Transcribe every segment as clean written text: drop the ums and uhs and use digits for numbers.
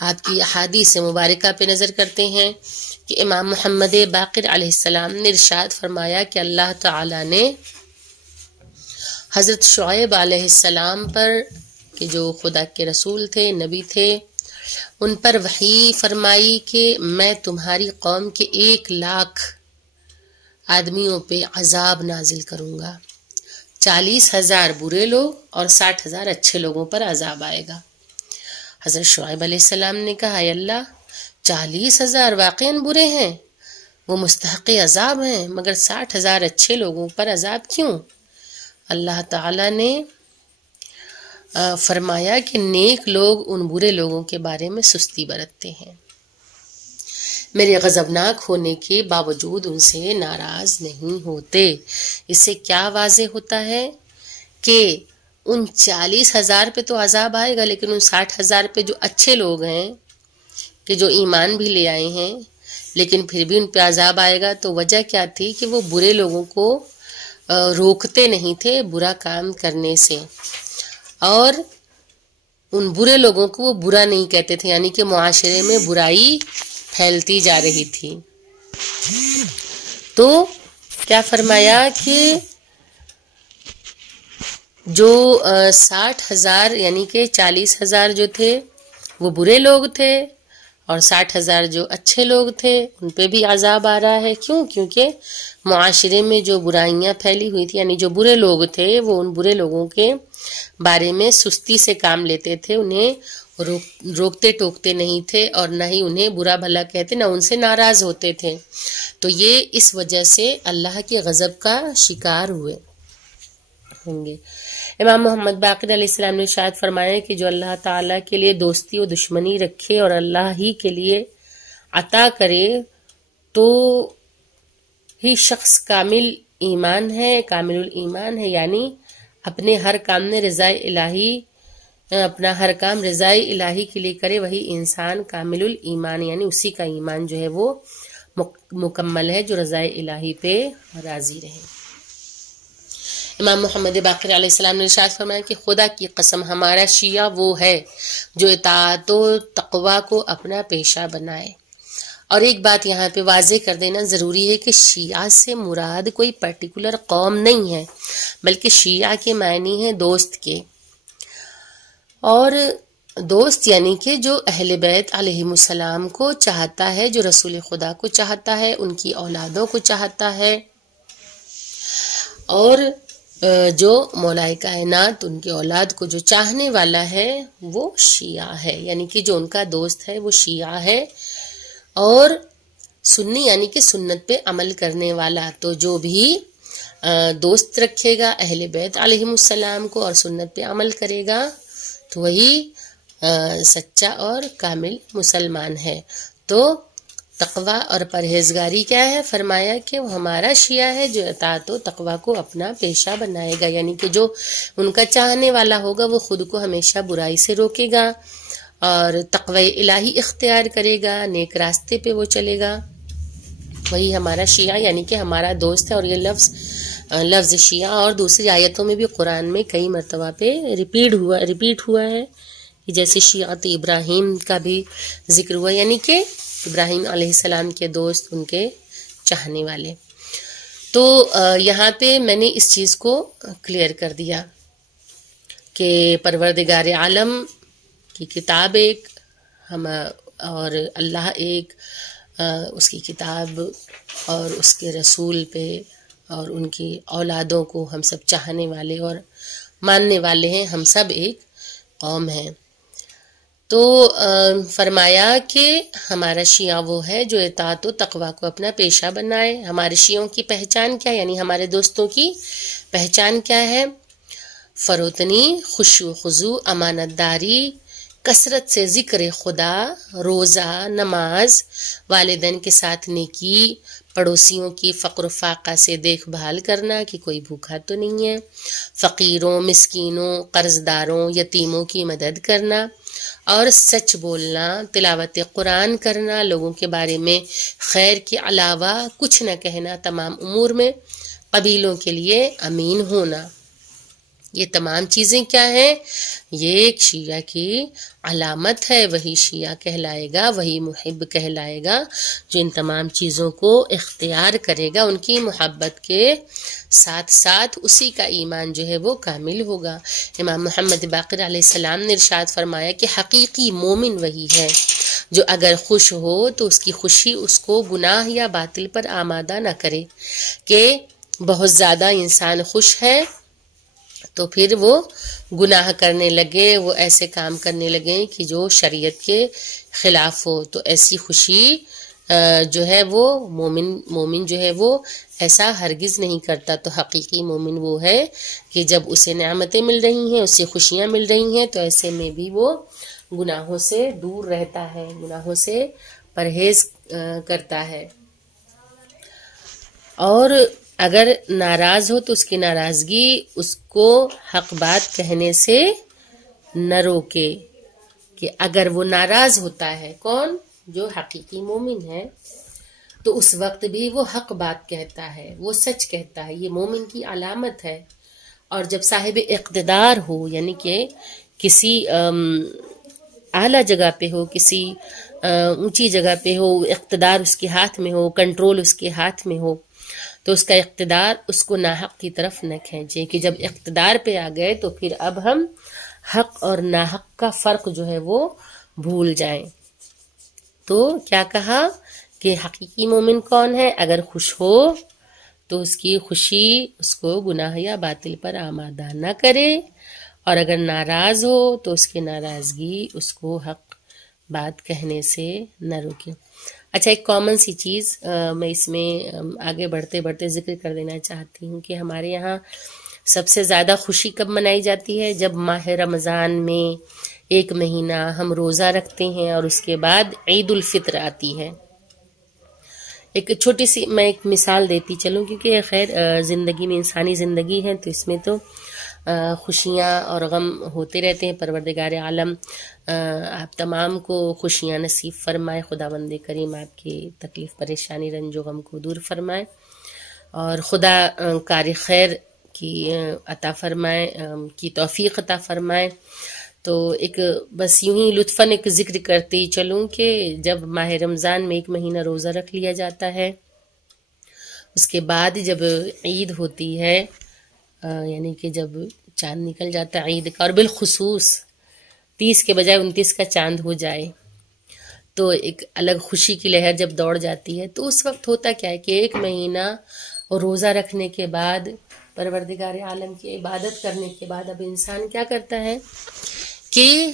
آپ کی احادیث مبارکہ پہ نظر کرتے ہیں کہ امام محمد باقر علیہ السلام نے ارشاد فرمایا کہ اللہ تعالی نے حضرت شعیب علیہ السلام پر کہ جو خدا کے رسول تھے، نبی تھے، ان پر وحی فرمائی کہ میں تمہاری قوم کے 1,00,000 آدمیوں پہ عذاب نازل کروں گا، 40,000 برے لوگ اور 60,000 اچھے لوگوں پر عذاب آئے گا۔ حضرت شعیب علیہ السلام نے کہا، اے اللہ 40,000 واقعاً برے ہیں، وہ مستحق عذاب ہیں، مگر 60,000 اچھے لوگوں پر عذاب کیوں؟ اللہ تعالیٰ نے فرمایا کہ نیک لوگ ان برے لوگوں کے بارے میں سستی برتتے ہیں، میرے غضبناک ہونے کے باوجود ان سے ناراض نہیں ہوتے۔ اس سے کیا واضح ہوتا ہے کہ ان 40,000 پہ تو عذاب آئے گا، لیکن ان 60,000 پہ جو اچھے لوگ ہیں کہ جو ایمان بھی لے آئے ہیں لیکن پھر بھی ان پہ عذاب آئے گا، تو وجہ کیا تھی کہ وہ برے لوگوں کو روکتے نہیں تھے برا کام کرنے سے، اور ان برے لوگوں کو وہ برا نہیں کہتے تھے، یعنی کہ معاشرے میں برائی پھیلتی جا رہی تھی۔ تو کیا فرمایا کہ جو 60,000 یعنی کہ 40,000 جو تھے وہ برے لوگ تھے، اور 60,000 جو اچھے لوگ تھے ان پہ بھی عذاب آ رہا ہے۔ کیوں؟ کیونکہ معاشرے میں جو برائیاں پھیلی ہوئی تھی، یعنی جو برے لوگ تھے وہ ان برے لوگوں کے بارے میں سستی سے کام لیتے تھے، انہیں روکتے ٹوکتے نہیں تھے، اور نہ ہی انہیں برا بھلا کہتے، نہ ان سے ناراض ہوتے تھے۔ تو یہ اس وجہ سے اللہ کے غضب کا شکار ہوئے ہوں گے۔ امام محمد باقر علیہ السلام نے ارشاد فرمایا کہ جو اللہ تعالیٰ کے لیے دوستی و دشمنی رکھے اور اللہ ہی کے لیے عطا کرے تو ہی شخص کامل ایمان ہے، کامل الایمان ہے، یعنی اپنے ہر کام میں اپنا ہر کام رضائے الہی کے لیے کرے، وہی انسان کامل الایمان، یعنی اسی کا ایمان جو ہے وہ مکمل ہے جو رضائے الہی پہ راضی رہے۔ امام محمد باقر علیہ السلام نے ارشاد فرمایا کہ خدا کی قسم ہمارا شیعہ وہ ہے جو اطاعت و تقوی کو اپنا پیشہ بنائے۔ اور ایک بات یہاں پہ واضح کر دینا ضروری ہے کہ شیعہ سے مراد کوئی پرٹیکولر قوم نہیں ہے، بلکہ شیعہ کے معنی ہیں دوست کے، اور دوست یعنی کہ جو اہل بیت علیہم السلام کو چاہتا ہے، جو رسول خدا کو چاہتا ہے، ان کی اولادوں کو چاہتا ہے، اور جو مولائے کائنات ان کی اولاد کو جو چاہنے والا ہے وہ شیعہ ہے، یعنی کہ جو ان کا دوست ہے وہ شیعہ ہے۔ اور سنی یعنی کہ سنت پہ عمل کرنے والا، تو جو بھی دوست رکھے گا اہل بیت علیہم السلام کو اور سنت پہ عمل کرے گا تو وہی سچا اور کامل مسلمان ہے۔ تو تقوی اور پرہیزگاری کیا ہے؟ فرمایا کہ وہ ہمارا شیعہ ہے جو اطاعت و تقوی کو اپنا پیشہ بنائے گا، یعنی کہ جو ان کا چاہنے والا ہوگا وہ خود کو ہمیشہ برائی سے روکے گا اور تقوی الہی اختیار کرے گا، نیک راستے پہ وہ چلے گا، وہی ہمارا شیعہ یعنی کہ ہمارا دوست ہے۔ اور یہ لفظ شیعہ اور دوسری آیتوں میں بھی قرآن میں کئی مرتبہ پہ ریپیٹ ہوا ہے، جیسے شیعت ابراہیم کا بھی ذکر ہوا، یعنی کہ ابراہیم علیہ السلام کے دوست، ان کے چاہنے والے۔ تو یہاں پہ میں نے اس چیز کو کلیئر کر دیا کہ پروردگار عالم کی کتاب ایک، اور اللہ ایک، اس کی کتاب اور اس کے رسول پہ اور ان کی اولادوں کو ہم سب چاہنے والے اور ماننے والے ہیں، ہم سب ایک قوم ہیں۔ تو فرمایا کہ ہمارا شیعہ وہ ہے جو اطاعت و تقوی کو اپنا پیشہ بنائے۔ ہمارے شیعوں کی پہچان کیا، یعنی ہمارے دوستوں کی پہچان کیا ہے؟ فروتنی، خشوع و خضوع، امانت داری، کثرت سے ذکر خدا، روزہ، نماز، والدین کے ساتھ نیکی، پڑوسیوں کی فقر و فاقہ سے دیکھ بھال کرنا کہ کوئی بھوکا تو نہیں ہے، فقیروں، مسکینوں، قرض داروں، یتیموں کی مدد کرنا، اور سچ بولنا، تلاوت قرآن کرنا، لوگوں کے بارے میں خیر کے علاوہ کچھ نہ کہنا، تمام امور میں قبیلوں کے لیے امین ہونا، یہ تمام چیزیں کیا ہیں؟ یہ ایک شیعہ کی علامت ہے، وہی شیعہ کہلائے گا، وہی محب کہلائے گا جو ان تمام چیزوں کو اختیار کرے گا، ان کی محبت کے ساتھ ساتھ اسی کا ایمان جو ہے وہ کامل ہوگا۔ امام محمد باقر علیہ السلام نے ارشاد فرمایا کہ حقیقی مومن وہی ہے جو اگر خوش ہو تو اس کی خوشی اس کو گناہ یا باطل پر آمادہ نہ کرے، کہ بہت زیادہ انسان خوش ہے تو پھر وہ گناہ کرنے لگے، وہ ایسے کام کرنے لگے کہ جو شریعت کے خلاف ہو، تو ایسی خوشی جو ہے وہ مومن جو ہے وہ ایسا ہرگز نہیں کرتا۔ تو حقیقی مومن وہ ہے کہ جب اسے نعمتیں مل رہی ہیں، اسے خوشیاں مل رہی ہیں، تو ایسے میں بھی وہ گناہوں سے دور رہتا ہے، گناہوں سے پرہیز کرتا ہے، اور اگر ناراض ہو تو اس کی ناراضگی اس کو حق بات کہنے سے نہ روکے، کہ اگر وہ ناراض ہوتا ہے، کون؟ جو حقیقی مومن ہے، تو اس وقت بھی وہ حق بات کہتا ہے، وہ سچ کہتا ہے، یہ مومن کی علامت ہے۔ اور جب صاحب اقتدار ہو، یعنی کہ کسی اعلیٰ جگہ پہ ہو، کسی اونچی جگہ پہ ہو، اقتدار اس کے ہاتھ میں ہو، کنٹرول اس کے ہاتھ میں ہو، تو اس کا اقتدار اس کو ناحق کی طرف نہ کھینچے، کہ جب اقتدار پہ آ گئے تو پھر اب ہم حق اور ناحق کا فرق جو ہے وہ بھول جائیں۔ تو کیا کہا کہ حقیقی مومن کون ہے؟ اگر خوش ہو تو اس کی خوشی اس کو گناہ یا باطل پر آمادہ نہ کرے، اور اگر ناراض ہو تو اس کی ناراضگی اس کو حق بات کہنے سے نہ روکے۔ اچھا، ایک کامن سی چیز میں اس میں آگے بڑھتے بڑھتے ذکر کر دینا چاہتی ہوں کہ ہمارے یہاں سب سے زیادہ خوشی کب منائی جاتی ہے؟ جب ماہ رمضان میں ایک مہینہ ہم روزہ رکھتے ہیں اور اس کے بعد عید الفطر آتی ہے۔ ایک چھوٹی سی میں ایک مثال دیتی چلوں، کیونکہ خیر زندگی میں انسانی زندگی ہے تو اس میں تو خوشیاں اور غم ہوتے رہتے ہیں۔ پروردگار عالم آپ تمام کو خوشیاں نصیب فرمائے، خداوند کریم آپ کی تکلیف پریشانی رنج و غم کو دور فرمائے، اور خدا کار خیر کی عطا فرمائے، کی توفیق عطا فرمائے۔ تو ایک بس یوں ہی لطفاً ایک ذکر کرتے چلوں کہ جب ماہ رمضان میں ایک مہینہ روزہ رکھ لیا جاتا ہے، اس کے بعد جب عید ہوتی ہے، یعنی کہ جب چاند نکل جاتا ہے عید کا، اور بالخصوص 30 کے بجائے 29 کا چاند ہو جائے، تو ایک الگ خوشی کی لہر جب دوڑ جاتی ہے۔ تو اس وقت ہوتا کیا ہے کہ ایک مہینہ روزہ رکھنے کے بعد، پروردگار عالم کی عبادت کرنے کے بعد، اب انسان کیا کرتا ہے کہ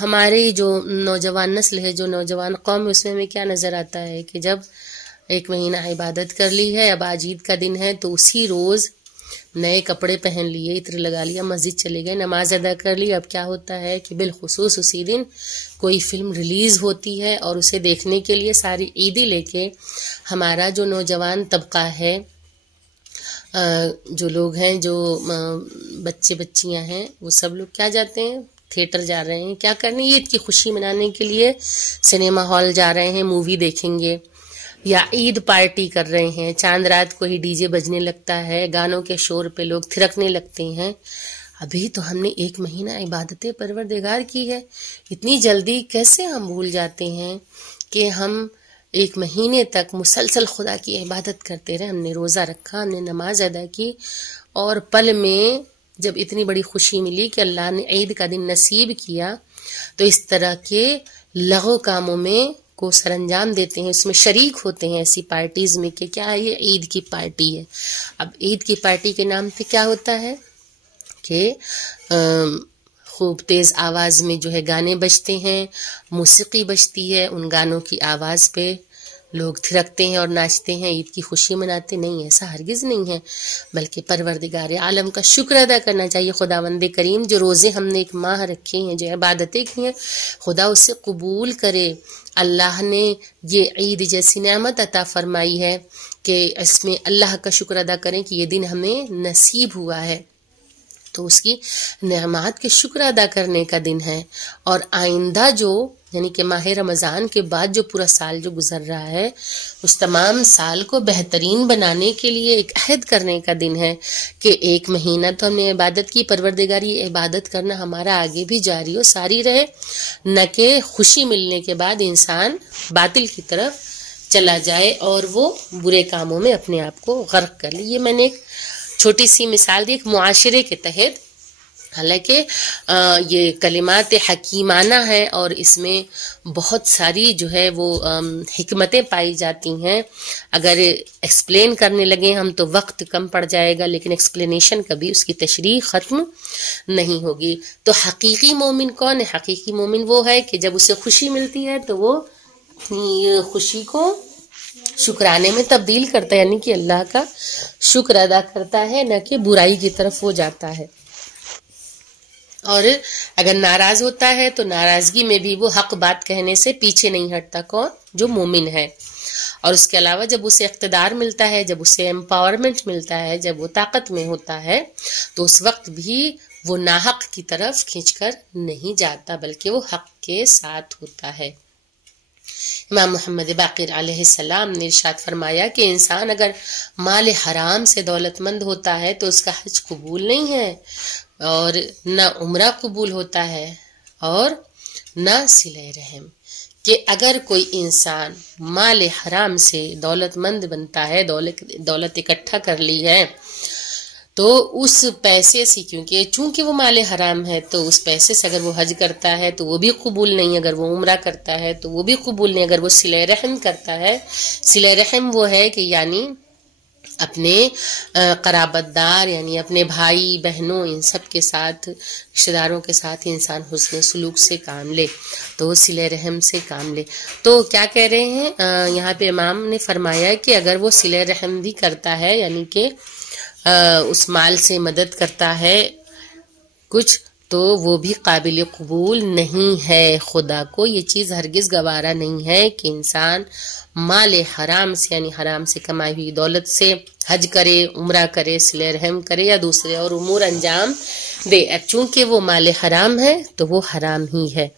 ہماری جو نوجوان نسل ہے، جو نوجوان قوم ہے، اس میں ہمیں کیا نظر آتا ہے کہ جب ایک مہینہ عبادت کر لی ہے، اب آج عید کا دن ہے، تو اسی روز نئے کپڑے پہن لیے، عطر لگا لیا، مسجد چلے گئے، نماز ادا کر لی۔ اب کیا ہوتا ہے کہ بالخصوص اسی دن کوئی فلم ریلیز ہوتی ہے، اور اسے دیکھنے کے لیے ساری عیدی لے کے ہمارا جو نوجوان طبقہ ہے، جو لوگ ہیں، جو بچے بچیاں ہیں، وہ سب لوگ کیا جاتے ہیں؟ تھیٹر جا رہے ہیں۔ کیا کرنے؟ عید کی خوشی منانے کے لیے سنیما ہال جا رہے ہیں، مووی دیکھیں گے، یا عید پارٹی کر رہے ہیں۔ چاند رات کو ہی ڈی جے بجنے لگتا ہے، گانوں کے شور پہ لوگ تھرکنے لگتے ہیں۔ ابھی تو ہم نے ایک مہینہ عبادت پروردگار کی ہے، اتنی جلدی کیسے ہم بھول جاتے ہیں کہ ہم ایک مہینے تک مسلسل خدا کی عبادت کرتے رہے، ہم نے روزہ رکھا، ہم نے نماز ادا کی، اور پل میں جب اتنی بڑی خوشی ملی کہ اللہ نے عید کا دن نصیب کیا، تو اس طرح کے لغو کاموں میں کو سر انجام دیتے ہیں، اس میں شریک ہوتے ہیں، ایسی پارٹیز میں کہ کیا ہے، یہ عید کی پارٹی ہے۔ اب عید کی پارٹی کے نام پہ کیا ہوتا ہے کہ خوب تیز آواز میں جو ہے گانے بجتے ہیں، موسیقی بجتی ہے، ان گانوں کی آواز پہ لوگ تھرکتے ہیں اور ناچتے ہیں، عید کی خوشی مناتے۔ نہیں، ایسا ہرگز نہیں ہے، بلکہ پروردگار عالم کا شکر ادا کرنا چاہیے۔ خداوند کریم جو روزے ہم نے ایک ماہ رکھے ہیں، جو عبادتیں کی ہیں، خدا اسے قبول کرے۔ اللہ نے یہ عید جیسی نعمت عطا فرمائی ہے کہ اس میں اللہ کا شکر ادا کریں کہ یہ دن ہمیں نصیب ہوا ہے، تو اس کی نعمات کے شکر ادا کرنے کا دن ہے۔ اور آئندہ جو یعنی کہ ماہ رمضان کے بعد جو پورا سال جو گزر رہا ہے اس تمام سال کو بہترین بنانے کے لیے ایک عہد کرنے کا دن ہے کہ ایک مہینہ تو ہم نے عبادت کی، پروردگار یہ عبادت کرنا ہمارا آگے بھی جاری و ساری رہے، نہ کہ خوشی ملنے کے بعد انسان باطل کی طرف چلا جائے اور وہ برے کاموں میں اپنے آپ کو غرق کر لے۔ یہ میں نے ایک چھوٹی سی مثال دی ایک معاشرے کے تحت، حالانکہ یہ کلمات حکیمانہ ہے اور اس میں بہت ساری جو ہے وہ حکمتیں پائی جاتی ہیں۔ اگر ایکسپلین کرنے لگیں ہم تو وقت کم پڑ جائے گا، لیکن ایکسپلینیشن کبھی اس کی تشریح ختم نہیں ہوگی۔ تو حقیقی مومن کون ہے؟ حقیقی مومن وہ ہے کہ جب اسے خوشی ملتی ہے تو وہ اپنی خوشی کو شکرانے میں تبدیل کرتا ہے، یعنی کہ اللہ کا شکر ادا کرتا ہے، نہ کہ برائی کی طرف وہ جاتا ہے۔ اور اگر ناراض ہوتا ہے تو ناراضگی میں بھی وہ حق بات کہنے سے پیچھے نہیں ہٹتا۔ کون؟ جو مومن ہے۔ اور اس کے علاوہ جب اسے اقتدار ملتا ہے، جب اسے امپاورمنٹ ملتا ہے، جب وہ طاقت میں ہوتا ہے تو اس وقت بھی وہ ناحق کی طرف کھینچ کر نہیں جاتا، بلکہ وہ حق کے ساتھ ہوتا ہے۔ امام محمد باقر علیہ السلام نے ارشاد فرمایا کہ انسان اگر مال حرام سے دولت مند ہوتا ہے تو اس کا حج قبول نہیں ہے، اور نہ عمرہ قبول ہوتا ہے، اور نہ صلہ رحم۔ کہ اگر کوئی انسان مال حرام سے دولت مند بنتا ہے، دولت اکٹھا کر لی ہے، تو اس پیسے سے چونکہ وہ مال حرام ہے تو اس پیسے سے اگر وہ حج کرتا ہے تو وہ بھی قبول نہیں، اگر وہ عمرہ کرتا ہے تو وہ بھی قبول نہیں، اگر وہ صلہ رحم کرتا ہے۔ صلہ رحم وہ ہے کہ یعنی اپنے قرابت دار، یعنی اپنے بھائی بہنوں ان سب کے ساتھ، رشتہ داروں کے ساتھ انسان حسن سلوک سے کام لے، تو صلہ رحم سے کام لے۔ تو کیا کہہ رہے ہیں یہاں پہ امام نے فرمایا کہ اگر وہ صلہ رحم بھی کرتا ہے، یعنی کہ اس مال سے مدد کرتا ہے کچھ، تو وہ بھی قابل قبول نہیں ہے۔ خدا کو یہ چیز ہرگز گوارا نہیں ہے کہ انسان مال حرام سے، یعنی حرام سے کمائی ہوئی دولت سے حج کرے، عمرہ کرے، صلہ رحم کرے یا دوسرے اور امور انجام دے۔ چونکہ وہ مال حرام ہے تو وہ حرام ہی ہے۔